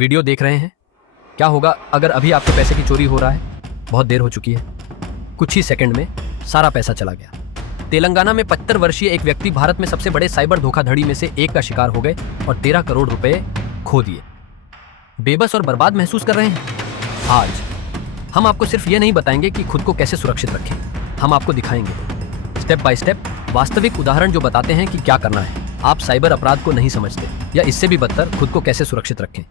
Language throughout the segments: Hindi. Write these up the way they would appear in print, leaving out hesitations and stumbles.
वीडियो देख रहे हैं? क्या होगा अगर अभी आपके पैसे की चोरी हो रहा है? बहुत देर हो चुकी है। कुछ ही सेकंड में सारा पैसा चला गया। तेलंगाना में 75 वर्षीय एक व्यक्ति भारत में सबसे बड़े साइबर धोखाधड़ी में से एक का शिकार हो गए और 13 करोड़ रुपए खो दिए। बेबस और बर्बाद महसूस कर रहे हैं? आज हम आपको सिर्फ ये नहीं बताएंगे कि खुद को कैसे सुरक्षित रखें, हम आपको दिखाएंगे स्टेप बाय स्टेप वास्तविक उदाहरण जो बताते हैं कि क्या करना है। आप साइबर अपराध को नहीं समझते या इससे भी बदतर खुद को कैसे सुरक्षित रखें।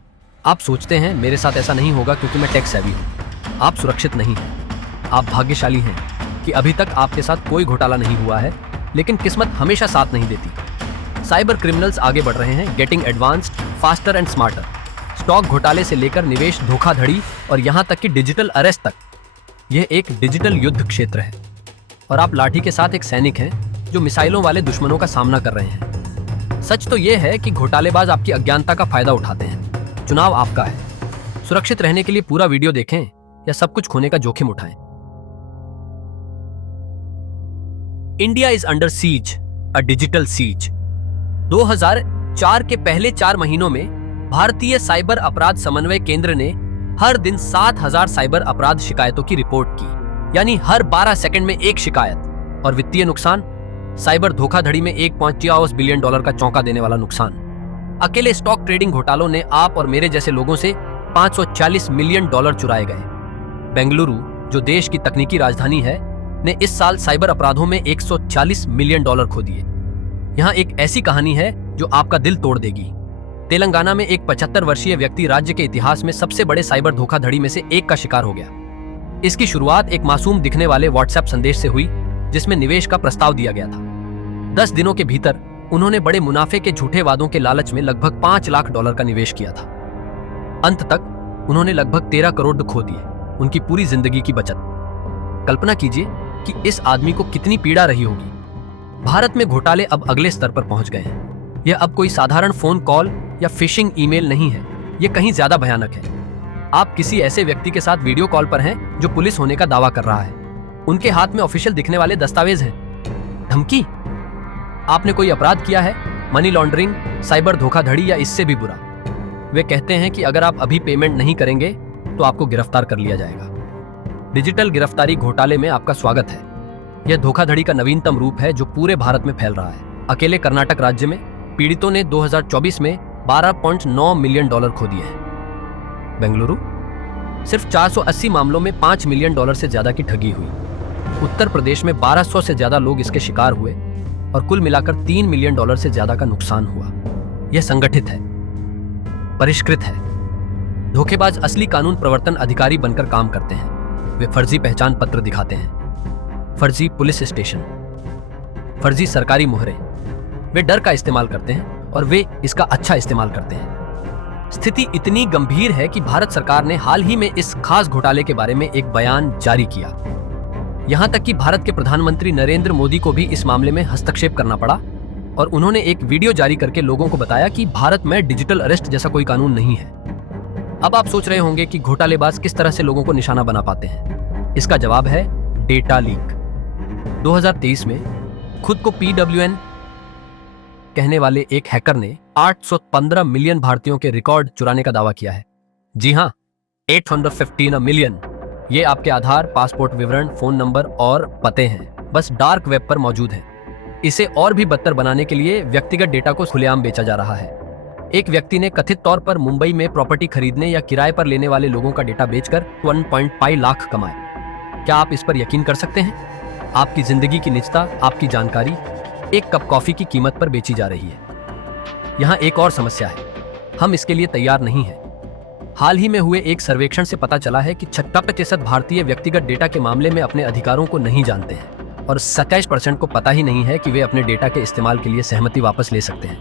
आप सोचते हैं मेरे साथ ऐसा नहीं होगा क्योंकि मैं टेक सेवी हूं। आप सुरक्षित नहीं हैं। आप भाग्यशाली हैं कि अभी तक आपके साथ कोई घोटाला नहीं हुआ है, लेकिन किस्मत हमेशा साथ नहीं देती। साइबर क्रिमिनल्स आगे बढ़ रहे हैं, getting advanced, faster and smarter. Stock घोटाले से लेकर निवेश धोखाधड़ी और यहां तक कि डिजिटल अरेस्ट तक, यह एक डिजिटल युद्ध क्षेत्र है। और आप लाठी के साथ एक सैनिक हैं जो मिसाइलों वाले दुश्मनों का सामना कर रहे हैं। सच तो यह है कि घोटालेबाज आपकी अज्ञानता का फायदा उठाते हैं। चुनाव आपका है। सुरक्षित रहने के लिए पूरा वीडियो देखें या सब कुछ खोने का जोखिम उठाएं। India is under siege, a digital siege. 2004 के पहले 4 महीनों में भारतीय साइबर अपराध समन्वय केंद्र ने हर दिन 7,000 साइबर अपराध शिकायतों की रिपोर्ट की, यानी हर 12 सेकंड में एक शिकायत। और वित्तीय नुकसान, साइबर धोखाधड़ी में $1.50 बिलियन का चौंका देने वाला नुकसान। अकेले स्टॉक ट्रेडिंग घोटालों ने आप और मेरे जैसे लोगों से $540 मिलियन चुराए गए। बेंगलुरु, जो देश की तकनीकी राजधानी है, ने इस साल साइबर अपराधों में $140 मिलियन खो दिए। यहाँ एक ऐसी कहानी है जो आपका दिल तोड़ देगी। तेलंगाना में एक 75 वर्षीय व्यक्ति राज्य के इतिहास में सबसे बड़े साइबर धोखाधड़ी में से एक का शिकार हो गया। इसकी शुरुआत एक मासूम दिखने वाले व्हाट्सएप संदेश से हुई जिसमें निवेश का प्रस्ताव दिया गया था। 10 दिनों के भीतर उन्होंने बड़े मुनाफे के झूठे वादों के लालच में लगभग $5 लाख का निवेश किया था। अंत तक उन्होंने लगभग 13 करोड़ खो दिए, उनकी पूरी जिंदगी की बचत। कल्पना कीजिए कि इस आदमी को कितनी पीड़ा रही होगी। भारत में घोटाले अब अगले स्तर पर पहुंच गए हैं। यह अब कोई साधारण फोन कॉल या फिशिंग ईमेल नहीं है, यह कहीं ज्यादा भयानक है। आप किसी ऐसे व्यक्ति के साथ वीडियो कॉल पर हैं जो पुलिस होने का दावा कर रहा है। उनके हाथ में ऑफिशियल दिखने वाले दस्तावेज हैं। धमकी? आपने कोई अपराध किया है, मनी लॉन्ड्रिंग, साइबर धोखाधड़ी या इससे भी बुरा। वे कहते हैं कि अगर आप अभी पेमेंट नहीं करेंगे तो आपको गिरफ्तार कर लिया जाएगा। डिजिटल गिरफ्तारी घोटाले में आपका स्वागत है। यह धोखाधड़ी का नवीनतम रूप है जो पूरे भारत में फैल रहा है। अकेले कर्नाटक राज्य में पीड़ितों ने 2024 में $12.9 मिलियन खो दिए हैं। बेंगलुरु, सिर्फ 480 मामलों में $5 मिलियन से ज्यादा की ठगी हुई। उत्तर प्रदेश में 1200 से ज्यादा लोग इसके शिकार हुए और कुल मिलाकर $3 मिलियन से ज्यादा का नुकसान हुआ। यह संगठित है, परिष्कृत है। धोखेबाज असली कानून प्रवर्तन अधिकारी बनकर काम करते हैं। वे फर्जी पहचान पत्र दिखाते हैं, फर्जी पुलिस स्टेशन, फर्जी सरकारी मुहरे। वे डर का इस्तेमाल करते हैं और वे इसका अच्छा इस्तेमाल करते हैं। स्थिति इतनी गंभीर है कि भारत सरकार ने हाल ही में इस खास घोटाले के बारे में एक बयान जारी किया। यहां तक कि भारत के प्रधानमंत्री नरेंद्र मोदी को भी इस मामले में हस्तक्षेप करना पड़ा और उन्होंने एक वीडियो जारी करके लोगों को बताया कि भारत में डिजिटल अरेस्ट जैसा कोई कानून नहीं है। अब आप सोच रहे होंगे कि घोटालेबाज किस तरह से लोगों को निशाना बना पाते हैं। इसका जवाब है डेटा लीक। 2023 में खुद को PWN कहने वाले एक हैकर ने 815 मिलियन भारतीयों के रिकॉर्ड चुराने का दावा किया है। जी हां, 815 मिलियन। ये आपके आधार, पासपोर्ट विवरण, फोन नंबर और पते हैं, बस डार्क वेब पर मौजूद हैं। इसे और भी बदतर बनाने के लिए व्यक्तिगत डेटा को खुलेआम बेचा जा रहा है। एक व्यक्ति ने कथित तौर पर मुंबई में प्रॉपर्टी खरीदने या किराए पर लेने वाले लोगों का डेटा बेचकर 1.5 लाख कमाए। क्या आप इस पर यकीन कर सकते हैं? आपकी जिंदगी की निजता, आपकी जानकारी एक कप कॉफी की कीमत पर बेची जा रही है। यहाँ एक और समस्या है, हम इसके लिए तैयार नहीं हैं। हाल ही में हुए एक सर्वेक्षण से पता चला है कि 56% भारतीय व्यक्तिगत डेटा के मामले में अपने अधिकारों को नहीं जानते हैं और 27% को पता ही नहीं है कि वे अपने डेटा के इस्तेमाल के लिए सहमति वापस ले सकते हैं।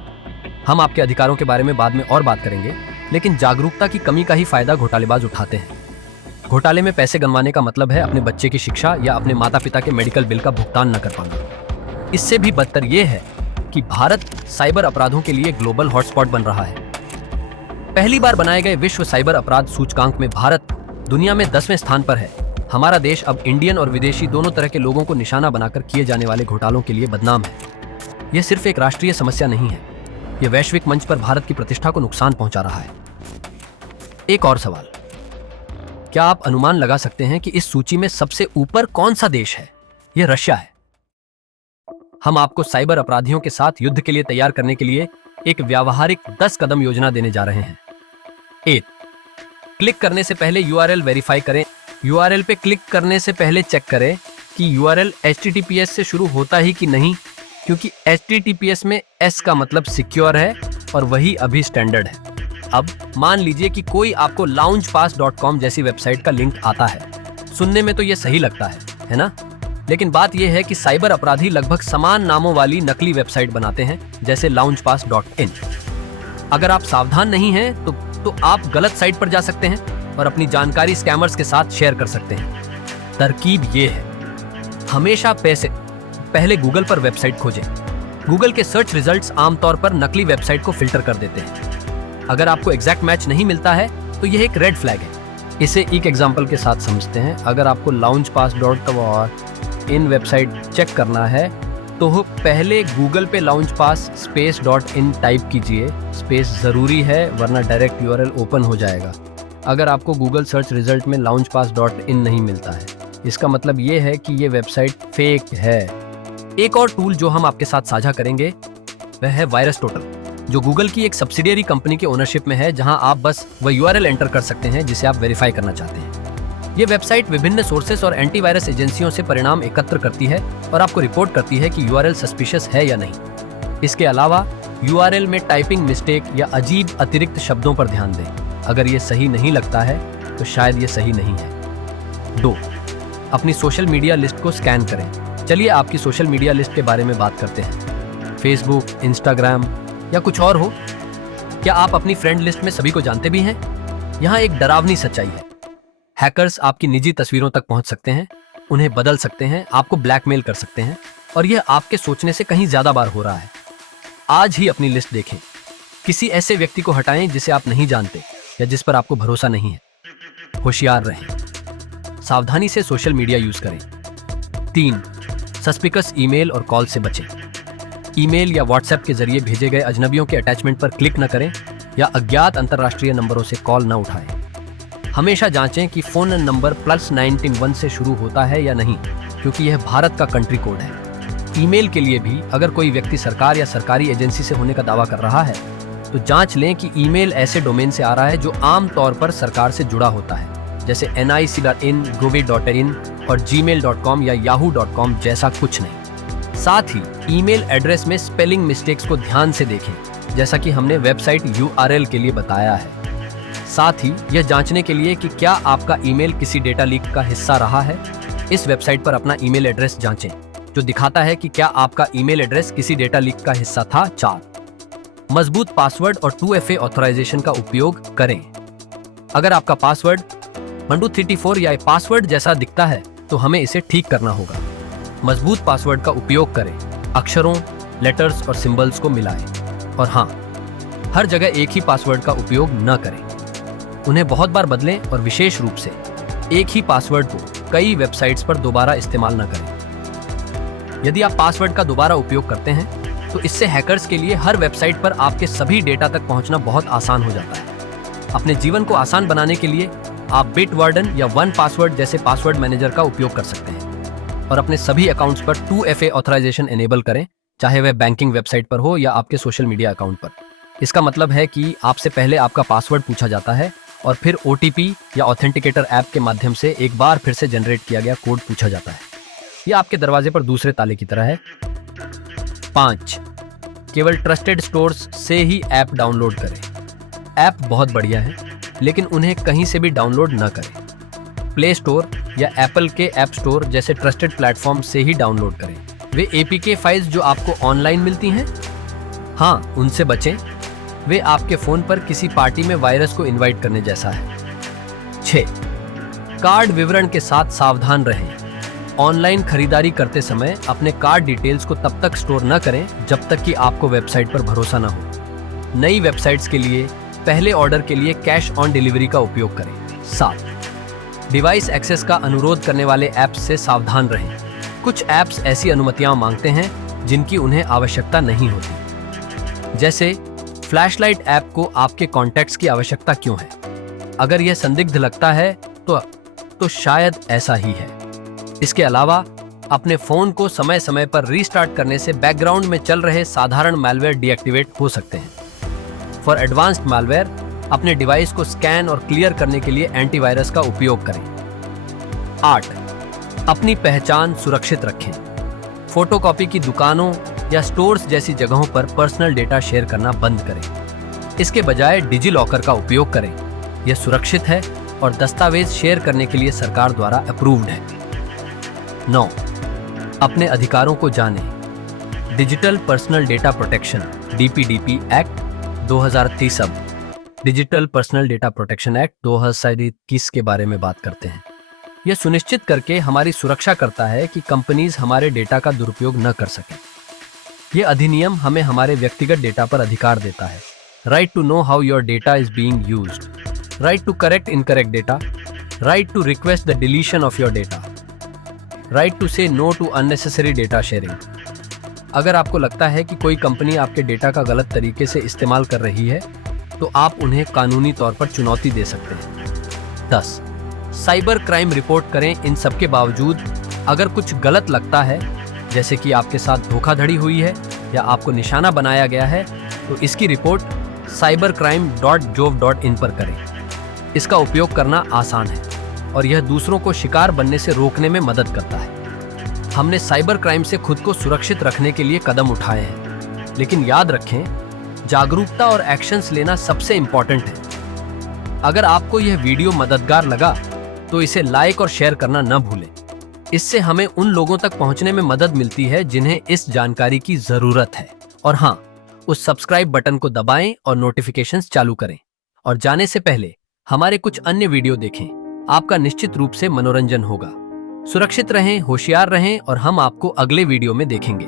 हम आपके अधिकारों के बारे में बाद में और बात करेंगे, लेकिन जागरूकता की कमी का ही फायदा घोटालेबाज उठाते हैं। घोटाले में पैसे गंवाने का मतलब है अपने बच्चे की शिक्षा या अपने माता पिता के मेडिकल बिल का भुगतान न कर पाना। इससे भी बदतर यह है कि भारत साइबर अपराधों के लिए ग्लोबल हॉटस्पॉट बन रहा है। पहली बार बनाए गए विश्व साइबर अपराध सूचकांक में भारत दुनिया में 10वें स्थान पर है। हमारा देश अब इंडियन और विदेशी दोनों तरह के लोगों को निशाना बनाकर किए जाने वाले घोटालों के लिए बदनाम है। यह सिर्फ एक राष्ट्रीय समस्या नहीं है, यह वैश्विक मंच पर भारत की प्रतिष्ठा को नुकसान पहुंचा रहा है। एक और सवाल, क्या आप अनुमान लगा सकते हैं कि इस सूची में सबसे ऊपर कौन सा देश है? यह रशिया है। हम आपको साइबर अपराधियों के साथ युद्ध के लिए तैयार करने के लिए एक व्यावहारिक 10 कदम योजना देने जा रहे हैं। 1. क्लिक करने से पहले यूआरएल वेरीफाई करें। यूआरएल पे क्लिक करने से पहले चेक करें कि यूआरएल HTTPS से शुरू होता ही कि नहीं, क्योंकि HTTPS में S का मतलब सिक्योर है और वही अभी स्टैंडर्ड है। अब मान लीजिए कि कोई आपको launchpass.com जैसी वेबसाइट का लिंक आता है। सुनने में तो ये सही लगता है ना? लेकिन बात यह है कि साइबर अपराधी लगभग समान नामों वाली नकली वेबसाइट बनाते हैं, जैसे launchpass.in। अगर आप सावधान नहीं हैं तो आप गलत साइट पर जा सकते हैं और अपनी जानकारी स्कैमर्स के साथ शेयर कर सकते हैं। तरकीब ये है, हमेशा पहले गूगल पर वेबसाइट खोजें। गूगल के सर्च रिजल्ट्स आमतौर पर नकली वेबसाइट को फिल्टर कर देते हैं। अगर आपको एग्जैक्ट मैच नहीं मिलता है तो यह एक रेड फ्लैग है। इसे एक एग्जांपल के साथ समझते हैं। अगर आपको launchpass.in वेबसाइट चेक करना है तो पहले गूगल पे launchpass.in टाइप कीजिए। स्पेस जरूरी है, वरना डायरेक्ट यूआरएल ओपन हो जाएगा। अगर आपको गूगल सर्च रिजल्ट में launchpass.in नहीं मिलता है, इसका मतलब ये है कि ये वेबसाइट फेक है। एक और टूल जो हम आपके साथ साझा करेंगे वह है वायरस टोटल, जो गूगल की एक सब्सिडियरी कंपनी के ओनरशिप में है, जहां आप बस वह यूआरएल एंटर कर सकते हैं जिसे आप वेरीफाई करना चाहते हैं। ये वेबसाइट विभिन्न सोर्सेस और एंटीवायरस एजेंसियों से परिणाम एकत्र करती है और आपको रिपोर्ट करती है कि यूआरएल सस्पिशियस है या नहीं। इसके अलावा यूआरएल में टाइपिंग मिस्टेक या अजीब अतिरिक्त शब्दों पर ध्यान दें। अगर ये सही नहीं लगता है तो शायद ये सही नहीं है। 2. अपनी सोशल मीडिया लिस्ट को स्कैन करें। चलिए आपकी सोशल मीडिया लिस्ट के बारे में बात करते हैं। फेसबुक, इंस्टाग्राम या कुछ और हो। क्या आप अपनी फ्रेंड लिस्ट में सभी को जानते भी हैं? यहाँ एक डरावनी सच्चाई है। हैकर्स आपकी निजी तस्वीरों तक पहुंच सकते हैं, उन्हें बदल सकते हैं, आपको ब्लैकमेल कर सकते हैं, और यह आपके सोचने से कहीं ज्यादा बार हो रहा है। आज ही अपनी लिस्ट देखें। किसी ऐसे व्यक्ति को हटाएं जिसे आप नहीं जानते या जिस पर आपको भरोसा नहीं है। होशियार रहें, सावधानी से सोशल मीडिया यूज करें। 3. सस्पिकस ईमेल और कॉल से बचें। ईमेल या व्हाट्सएप के जरिए भेजे गए अजनबियों के अटैचमेंट पर क्लिक न करें या अज्ञात अंतर्राष्ट्रीय नंबरों से कॉल न उठाएं। हमेशा जांचें कि फोन नंबर +91 से शुरू होता है या नहीं, क्योंकि यह भारत का कंट्री कोड है। ईमेल के लिए भी अगर कोई व्यक्ति सरकार या सरकारी एजेंसी से होने का दावा कर रहा है तो जांच लें कि ईमेल ऐसे डोमेन से आ रहा है जो आम तौर पर सरकार से जुड़ा होता है, जैसे nic.in, gov.in और gmail.com या yahoo.com जैसा कुछ नहीं। साथ ही ईमेल एड्रेस में स्पेलिंग मिस्टेक्स को ध्यान से देखें, जैसा कि हमने वेबसाइट यूआरएल के लिए बताया है। साथ ही यह जांचने के लिए कि क्या आपका ईमेल किसी डेटा लीक का हिस्सा रहा है, इस वेबसाइट पर अपना ईमेल एड्रेस जांचें, जो दिखाता है कि क्या आपका ईमेल एड्रेस किसी डेटा लीक का हिस्सा था। 4. मजबूत पासवर्ड और 2FA ऑथराइजेशन का उपयोग करें। अगर आपका पासवर्ड मंडू34 या पासवर्ड जैसा दिखता है तो हमें इसे ठीक करना होगा। मजबूत पासवर्ड का उपयोग करें, अक्षरों, लेटर्स और सिंबल्स को मिलाएं। और हाँ, हर जगह एक ही पासवर्ड का उपयोग न करें, उन्हें बहुत बार बदलें और विशेष रूप से एक ही पासवर्ड को कई वेबसाइट्स पर दोबारा इस्तेमाल न करें। यदि आप पासवर्ड का दोबारा उपयोग करते हैं तो इससे हैकर्स के लिए हर वेबसाइट पर आपके सभी डेटा तक पहुंचना बहुत आसान हो जाता है। अपने जीवन को आसान बनाने के लिए आप बिटवार्डन या 1Password जैसे पासवर्ड मैनेजर का उपयोग कर सकते हैं और अपने सभी अकाउंट्स पर 2FA ऑथराइजेशन एनेबल करें, चाहे वह बैंकिंग वेबसाइट पर हो या आपके सोशल मीडिया अकाउंट पर। इसका मतलब है कि आपसे पहले आपका पासवर्ड पूछा जाता है और फिर OTP या ऑथेंटिकेटर ऐप के माध्यम से एक बार फिर से जनरेट किया गया कोड पूछा जाता है। यह आपके दरवाजे पर दूसरे ताले की तरह है। 5. केवल ट्रस्टेड स्टोर्स से ही ऐप डाउनलोड करें। ऐप बहुत बढ़िया है, लेकिन उन्हें कहीं से भी डाउनलोड न करें। प्ले स्टोर या एप्पल के ऐप स्टोर जैसे ट्रस्टेड प्लेटफॉर्म से ही डाउनलोड करें। वे APK फाइल्स जो आपको ऑनलाइन मिलती हैं, हाँ, उनसे बचें। वे आपके फोन पर किसी पार्टी में वायरस को इनवाइट करने जैसा है। 6. कार्ड विवरण के साथ सावधान रहें। ऑनलाइन खरीदारी करते समय अपने कार्ड डिटेल्स को तब तक स्टोर न करें जब तक कि आपको वेबसाइट पर भरोसा न हो। नई वेबसाइट्स के लिए पहले ऑर्डर के लिए कैश ऑन डिलीवरी का उपयोग करें। 7. डिवाइस एक्सेस का अनुरोध करने वाले ऐप्स से सावधान रहें। कुछ ऐप्स ऐसी अनुमतियां मांगते हैं जिनकी उन्हें आवश्यकता नहीं होती। जैसे फ्लैशलाइट ऐप को आपके कॉन्टैक्ट्स की आवश्यकता क्यों है? अगर यह संदिग्ध लगता है तो शायद ऐसा ही है। इसके अलावा अपने फोन को समय समय पर रीस्टार्ट करने से बैकग्राउंड में चल रहे साधारण मैलवेयर डीएक्टिवेट हो सकते हैं। फॉर एडवांस्ड मैलवेयर अपने डिवाइस को स्कैन और क्लियर करने के लिए एंटीवायरस का उपयोग करें। 8. अपनी पहचान सुरक्षित रखें। फोटोकॉपी की दुकानों या स्टोर्स जैसी जगहों पर पर्सनल डेटा शेयर करना बंद करें। इसके बजाय डिजी लॉकर का उपयोग करें। यह सुरक्षित है और दस्तावेज शेयर करने के लिए सरकार द्वारा अप्रूव्ड है। 9. अपने अधिकारों को जानें। Digital personal data protection DPDP act 2030 अब digital personal data protection act 2021 के बारे में बात करते हैं। यह सुनिश्चित करके हमारी सुरक्षा करता है कि कंपनीज हमारे डेटा का दुरुपयोग न कर सकें। यह अधिनियम हमें हमारे व्यक्तिगत डेटा पर अधिकार देता है। Right to know how your data is being used, right to correct incorrect data, right to request the deletion of your data, right to say no to unnecessary data sharing. अगर आपको लगता है कि कोई कंपनी आपके डेटा का गलत तरीके से इस्तेमाल कर रही है तो आप उन्हें कानूनी तौर पर चुनौती दे सकते हैं। 10. साइबर क्राइम रिपोर्ट करें। इन सब के बावजूद अगर कुछ गलत लगता है, जैसे कि आपके साथ धोखाधड़ी हुई है या आपको निशाना बनाया गया है, तो इसकी रिपोर्ट cybercrime.gov.in पर करें। इसका उपयोग करना आसान है और यह दूसरों को शिकार बनने से रोकने में मदद करता है। हमने साइबर क्राइम से खुद को सुरक्षित रखने के लिए कदम उठाए हैं, लेकिन याद रखें, जागरूकता और एक्शंस लेना सबसे इंपॉर्टेंट है। अगर आपको यह वीडियो मददगार लगा तो इसे लाइक और शेयर करना न भूलें। इससे हमें उन लोगों तक पहुंचने में मदद मिलती है जिन्हें इस जानकारी की जरूरत है। और हाँ, उस सब्सक्राइब बटन को दबाएं और नोटिफिकेशंस चालू करें। और जाने से पहले हमारे कुछ अन्य वीडियो देखें, आपका निश्चित रूप से मनोरंजन होगा। सुरक्षित रहें, होशियार रहें और हम आपको अगले वीडियो में देखेंगे।